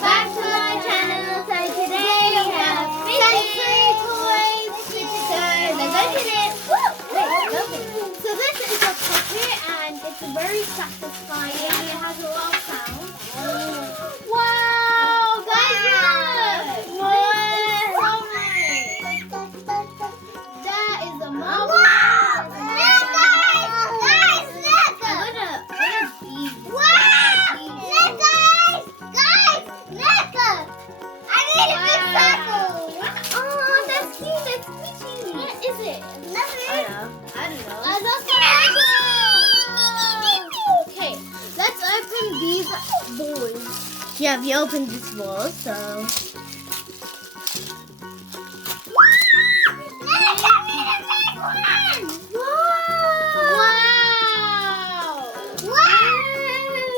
back to my channel. So today we have sensory toys. Let's open it. Wait, open. So this is a puppet and it's very satisfying. It has a lot of sound. Wow, guys, look! What? That is a marble. These balls. Yeah, we opened this ball, so. Wow!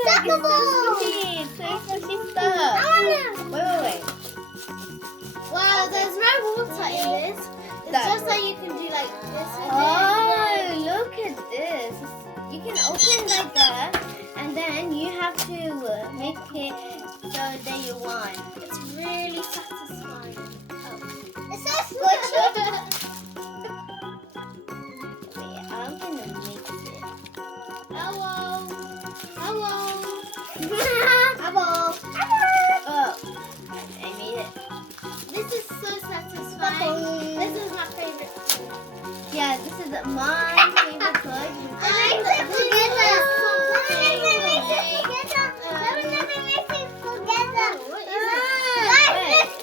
Soccer ball! Wait. Wow, there's no water in this. It's just that you can do like this with it. Oh, look at this. You can open like that. And then you have to make it so that you want. It's really satisfying. Oh. It's so squishy. Wait, I'm gonna mix it. Hello. Oh, I made it. This is so satisfying. This is my favorite toy. Yeah, this is my favorite toy. I like it together.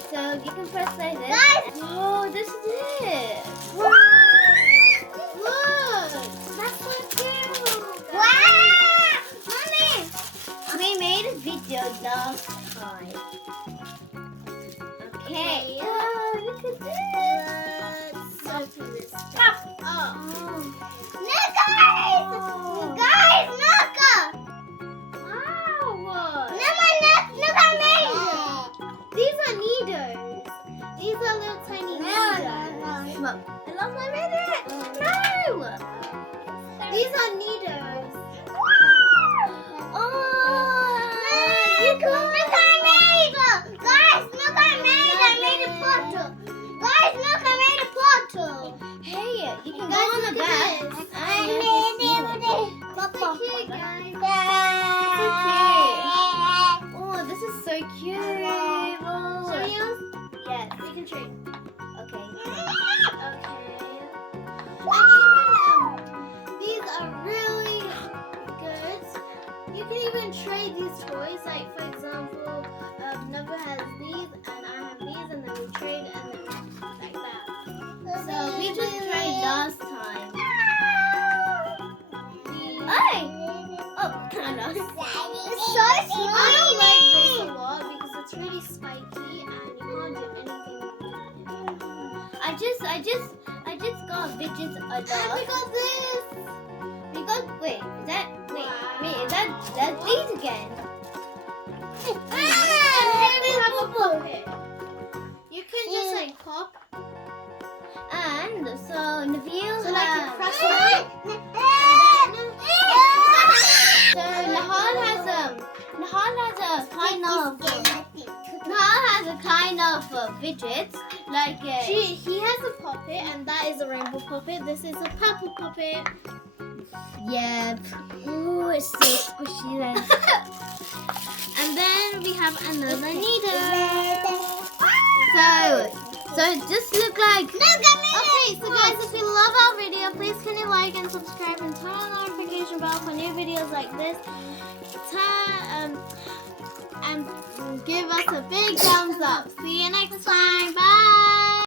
So you can press like this. Oh, this is it. Wow. Look, that's so cute. Wow, mommy. We made a video last time. Okay. Oh, look at this. Oh. Look, guys, look. Look at me! These are needles. These are little tiny needles. Look. I lost my minute. No! These are needles. Oh! Look what I made! Guys, look I made a portal. Guys, look, I made a portal. Hey, you can go on the back. I made it. So cute, guys. So cute. Show you? Yes, you can trade. Okay. And these are really good. You can even trade these toys. Like for example, Nova has these and I have these, and then we trade and then like that. So we just tried last time. Hey! Oh, kind of. It's so small. I don't like this a lot because it's really spiky and you can't do anything with it. I just got fidgets a lot. And we got this. Wait, is that these again? And here we have a puppet. You can just like pop. And so in the view, so like you press it. So Nahal has a kind of fidget. Like he has a puppet, and that is a rainbow puppet. This is a purple puppet. Yep. Ooh, it's so squishy then. And then we have another needle. So it just look like. Okay, so guys, if you love our video, please can you like and subscribe and turn on the notification bell for new videos like this. And give us a big thumbs up. See you next time. Bye.